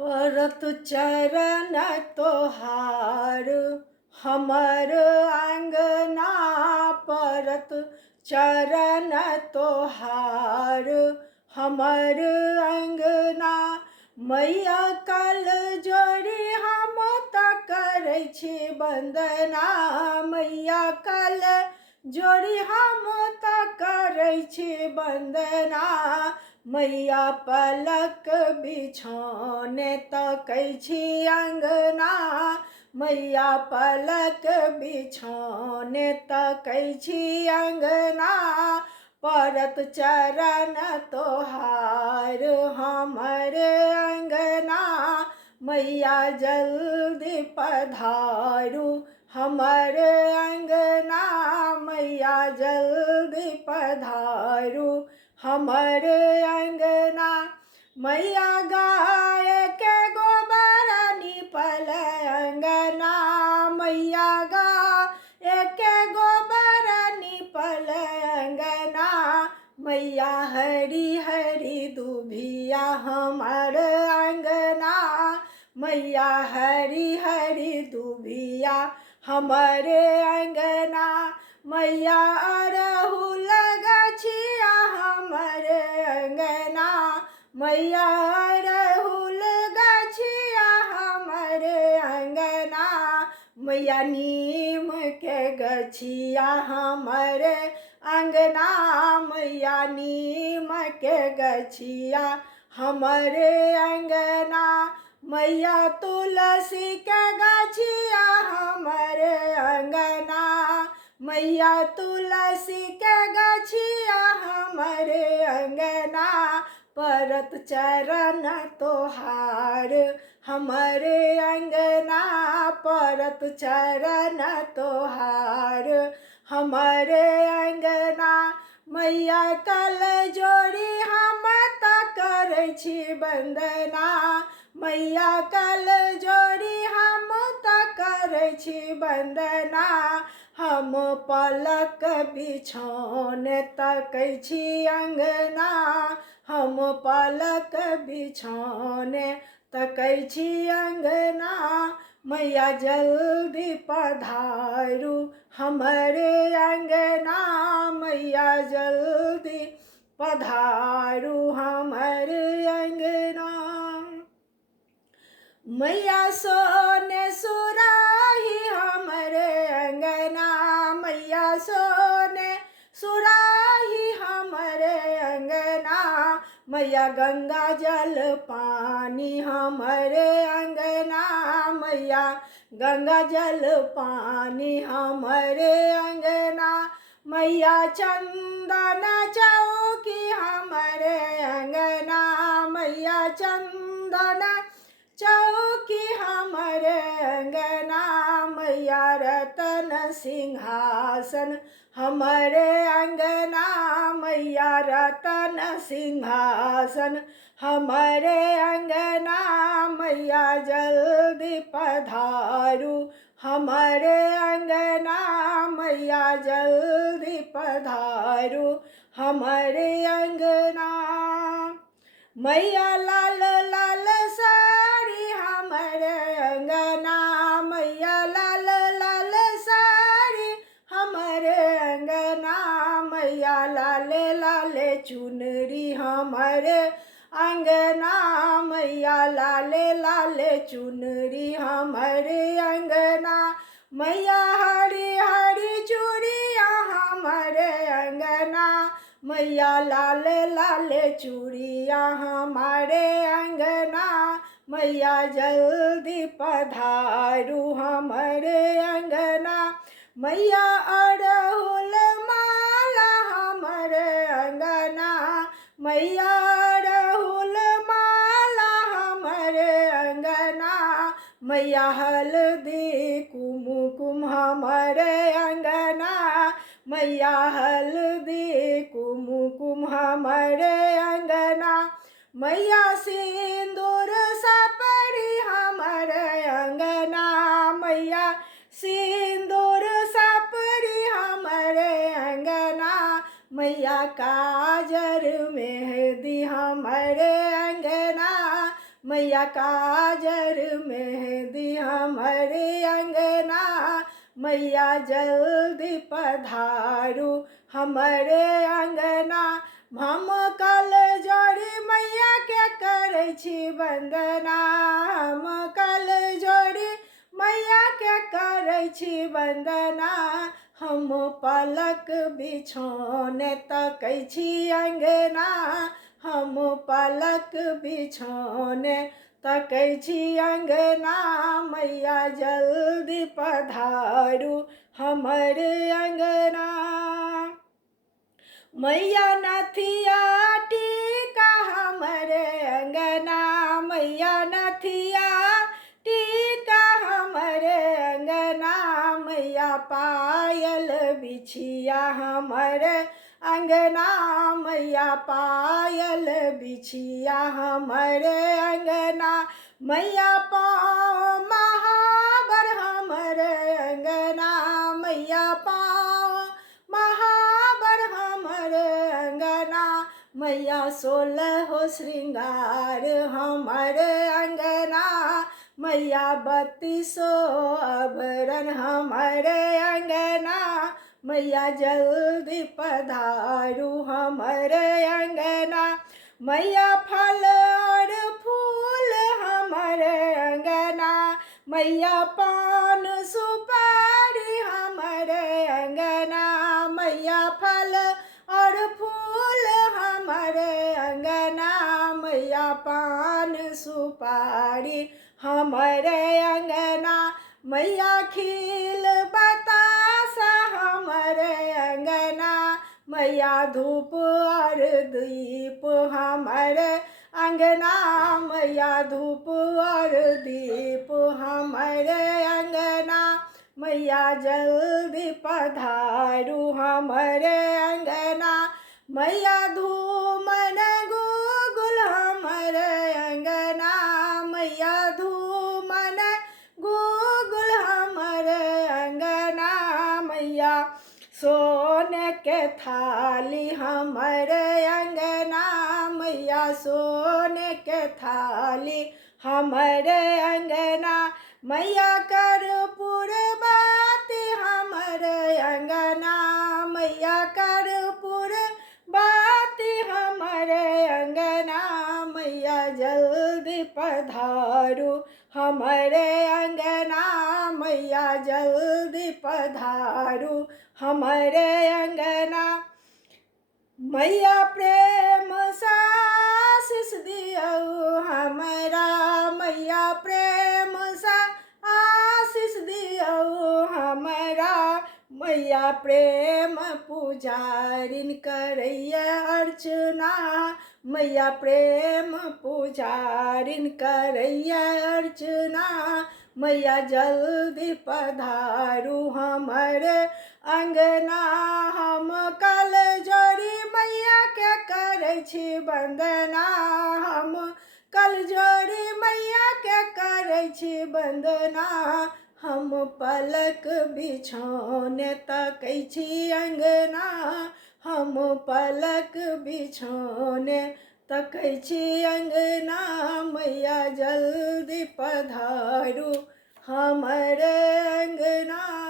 परत चरण तोहार हमर आंगना। परत चरण तोहार हमर अंगना। मैया कल जोड़ी हम त करै छी वंदना। मैया कल जोड़ी हम त करै छी वंदना। मैया पलक बिछौने तकै छी अंगना। मैया पलक बिछौने तकै छी अंगना। परत चरण तोहार हमर अंगना। मैया जल्दी पधारू हमर अंगना। मैया जल्दी पधारू हमर अंगना। मैया गाय के गोबर निपल अंगना। मैया गाय के गोबर निपल अंगना। मैया हरी हरी दुभिया हमर अंगना। मैया हरी हरी दुभिया हमर अंगना। मैया अरहुल गछिया हमर अंगना। मैया अरहुल गछिया हमर अंगना। मैया नीम के गछिया हमर अंगना। मैया नीम के गछिया हमर अंगना। मैया तुलसी के गछिया हमर अंगना। मैया तुलसी के गछिया हमर अंगना। परत चरण तोहार हमर अंगना। परत चरण तोहार हमर अंगना। मैया कल जोड़ी हम त करै छी वंदना। मैया कल जोड़ी हम त करै छी वंदना। हम पलक बिछौने तकै छी अंगना। हम पलक बिछौने तकै छी अंगना। मैया जल्दी पधारू हमर अंगना। मैया जल्दी पधारू हमर अंगना। मैया सोने सुराही हमर अंगना। मैया सोने सुराही हमर अंगना। मैया गंगा जल पानी हमर अंगना। मैया गंगा जल पानी हमर अंगना। मैया चंदन चौकी हमर अंगना। मैया चंदन चौकी हमर अंगना। मैया रतन सिंहासन हमर अंगना। मैया रतन सिंहासन हमर अंगना। मैया जल्दी पधारू हमर अंगना। मैया जल्दी पधारू हमर अंगना। मैया लाल लाल साड़ी हमर अंगना। मैया लाल लाल साड़ी हमर अंगना। मैया लाल लाल चुनरी हमर अंगना। मैया लाल लाल चुनरी हमर अंगना। मैया हरी हरी चूड़िया हमर अंगना। मैया लाल लाल चूड़िया हमारे अंगना। मैया जल्दी पधारू हमरे अंगना। मैया अड़हुल माला हमरे अंगना। मैया अड़हुल माला हमरे अंगना। मैया हल्दी कुमकुम हमरे अंगना। मैया हल्दी कुमकुम हमरे अंगना। मैया सिंदूर सपरी हमरे अंगना। मैया सिंदूर सपरी हमरे अंगना। मैया काजर मेहंदी हमरे अंगना। मैया काजर मेहंदी हमारे अंगना, मैया जल्दी पधारू हमारे अंगना। हम कल जोड़ी मैया के करै छी वंदना, हम कल जोड़ी मैया के करै छी वंदना। हम पलक बिछौने तकै छी अंगना, हम पलक बिछौने तकै छी अंगना। मैया जल्दी पधारू हमर अंगना। मैया नथिया टीका हमरे अंगना, मैया नथिया टीका हमरे अंगना। मैया पायल बिछिया हमरे अंगना, मैया पायल बिछिया हमरे अंगना। मैया पाँव महावर हमरे अंगना, मैया पाँव महावर हमरे अंगना। मैया 16 श्रृंगार हमरे अंगना, मैया 32 आभरण हमरे अंगना। मैया जल्दी पधारू हमरे अंगना, मैया फल और फूल हमरे अंगना। मैया पान सुपारी हमरे अंगना, मैया फल और फूल हमारे अंगना। मैया पान सुपारी हमारे अंगना, मैया खील बतासा हमारे अंगना। मैया धूप और दीप हमारे अंगना, मैया धूप और दीप हमारे अंगना। मैया जल्दी पधारू हमारे अंगना, मैया धूमन गुगुल हमारे अंगना। मैया धूमन गुगुल हमारे अंगना, मैया सोने के थाली हमारे अंगना, मैया सोने के थाली हमारे अंगना। मैया कर्पूर बाती हमारे अंगना, मैया कर्पूर बाती हमारे अंगना। मैया जल्दी पधारू हमारे अंगना, मैया जल्दी पधारू हमारे अंगना। मैया प्रेम सा आशीष दियौ हमरा, मैया प्रेम सा आशीष दियौ हमरा। मैया प्रेम पुजारिन करैया अर्चना, मैया प्रेम पुजारिन करैया अर्चना। मैया जल्दी पधारू हमरे अंगना, हम कल जोड़ी मैया के करै छी वंदना। हम कल जोड़ी मैया के करै छी वंदना। हम पलक बिछौने तकै छी अंगना, हम पलक बिछौने तकै छी अंगना। मैया जल्दी पधारू हमरे अंगना।